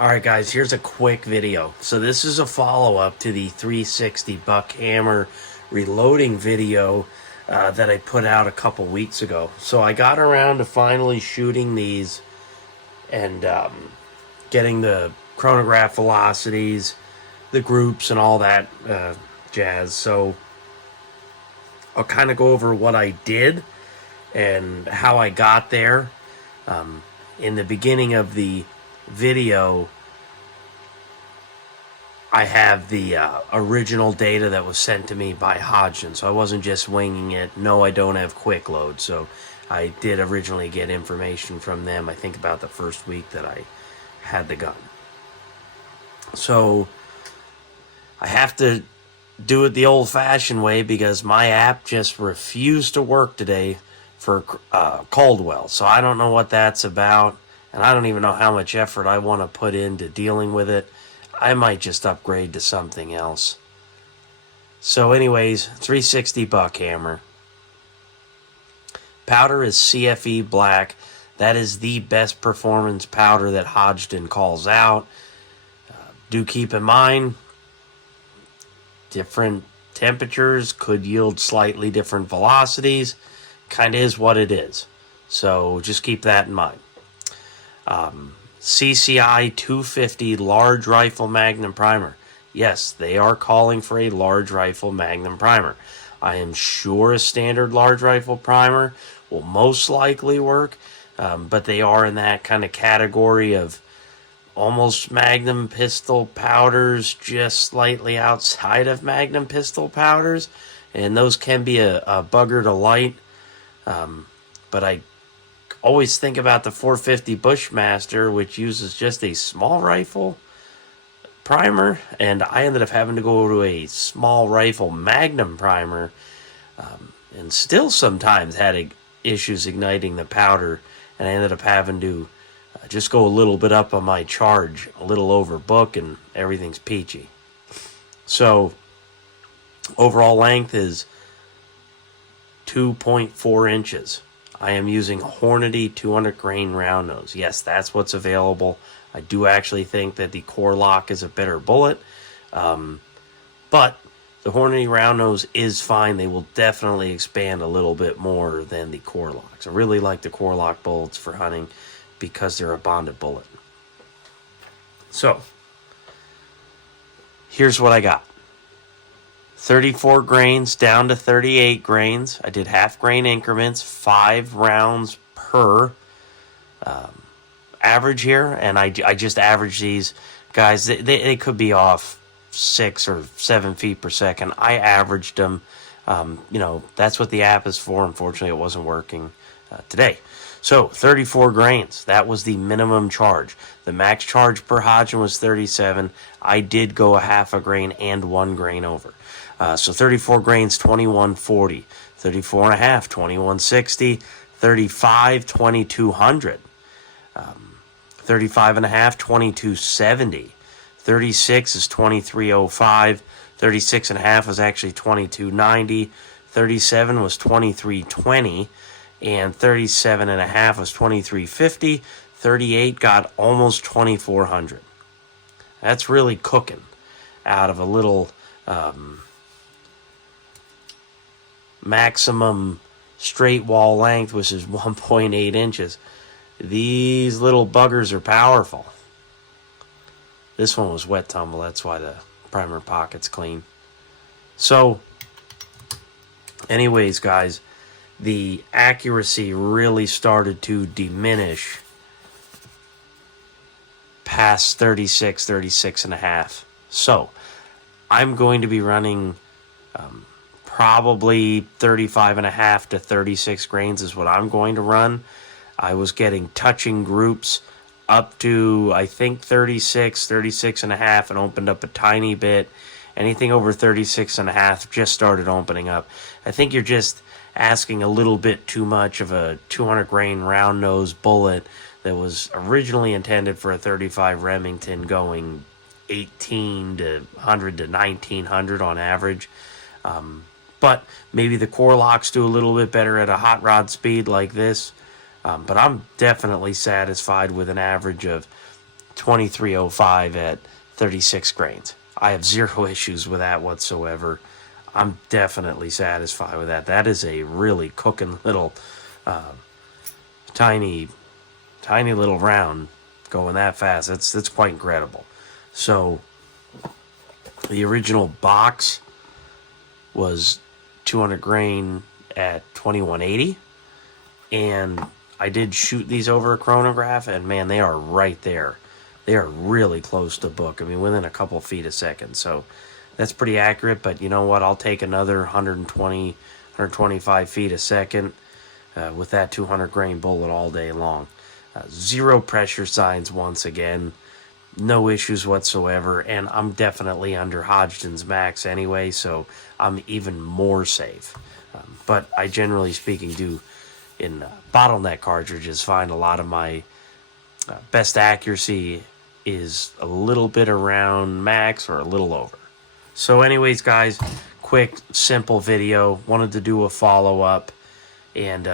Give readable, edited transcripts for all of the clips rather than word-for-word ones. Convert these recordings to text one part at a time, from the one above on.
Alright guys, here's a quick video. So this is a follow-up to the 360 Buckhammer reloading video that I put out a couple weeks ago. So I got around to finally shooting these and getting the chronograph velocities, the groups, and all that jazz. So I'll kind of go over what I did and how I got there. In the beginning of the video, I have the original data that was sent to me by Hodgson, so I wasn't just winging it. No, I don't have quick load, so I did originally get information from them, I think about the first week that I had the gun. So I have to do it the old-fashioned way because my app just refused to work today for Caldwell, so I don't know what that's about. And I don't even know how much effort I want to put into dealing with it. I might just upgrade to something else. So anyways, 360 Buckhammer. Powder is CFE BLK. That is the best performance powder that Hodgson calls out. Do keep in mind, different temperatures could yield slightly different velocities. Kind of is what it is. So just keep that in mind. CCI 250 large rifle magnum primer. Yes, they are calling for a large rifle magnum primer. I am sure a standard large rifle primer will most likely work, but they are in that kind of category of almost magnum pistol powders, just slightly outside of magnum pistol powders, and those can be a bugger to light. But I always think about the 450 Bushmaster, which uses just a small rifle primer, and I ended up having to go to a small rifle magnum primer, and still sometimes had issues igniting the powder, and I ended up having to just go a little bit up on my charge, a little over book, and everything's peachy. So overall length is 2.4 inches. I am using a Hornady 200 grain round nose. Yes, that's what's available. I do actually think that the core lock is a better bullet, but the Hornady round nose is fine. They will definitely expand a little bit more than the core locks. I really like the core lock bullets for hunting because they're a bonded bullet. So here's what I got. 34 grains down to 38 grains. I did half grain increments, 5 rounds per average here, and I just average these guys. They could be off 6 or 7 feet per second. I averaged them. That's what the app is for. Unfortunately, it wasn't working today. So 34 grains. That was the minimum charge. The max charge per Hodgson was 37. I did go a half a grain and 1 grain over. So 34 grains, 2140, 34 and a half, 2160, 35, 2200, 35 and a half, 2270, 36 is 2305, 36 and a half was actually 2290, 37 was 2320, and 37 and a half was 2350, 38 got almost 2400. That's really cooking out of a little maximum straight wall length, which is 1.8 inches. These little buggers are powerful. This one was wet tumble, that's why the primer pocket's clean. So anyways, guys, the accuracy really started to diminish past 36 and a half. So I'm going to be running probably 35 and a half to 36 grains is what I'm going to run. I was getting touching groups up to, I think, 36 and a half, and opened up a tiny bit. Anything over 36 and a half just started opening up. I think you're just asking a little bit too much of a 200 grain round nose bullet that was originally intended for a 35 Remington going 18 to 100 to 1900 on average. But maybe the core locks do a little bit better at a hot rod speed like this. But I'm definitely satisfied with an average of 2305 at 36 grains. I have zero issues with that whatsoever. I'm definitely satisfied with that. That is a really cooking little tiny little round going that fast. That's quite incredible. So the original box was 200 grain at 2180, and I did shoot these over a chronograph, and man, they are right there. They are really close to book. I mean, within a couple feet a second. So that's pretty accurate, but you know what? I'll take another 120, 125 feet a second with that 200 grain bullet all day long. Zero pressure signs once again. No issues whatsoever, and I'm definitely under Hodgdon's max anyway, so I'm even more safe. But I generally speaking do in bottleneck cartridges find a lot of my best accuracy is a little bit around max or a little over. So anyways, guys, quick simple video. Wanted to do a follow-up, and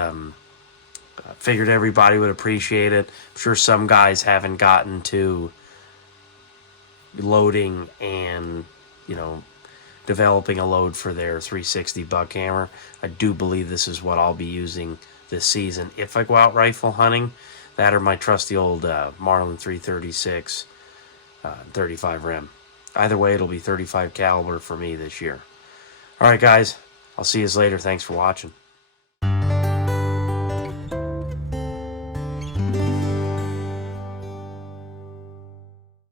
figured everybody would appreciate it. I'm sure some guys haven't gotten to loading and, you know, developing a load for their 360 Buckhammer. I do believe this is what I'll be using this season if I go out rifle hunting. That or my trusty old Marlin 336 35 Rem. Either way, it'll be 35 caliber for me this year. All right, guys, I'll see you later. Thanks for watching.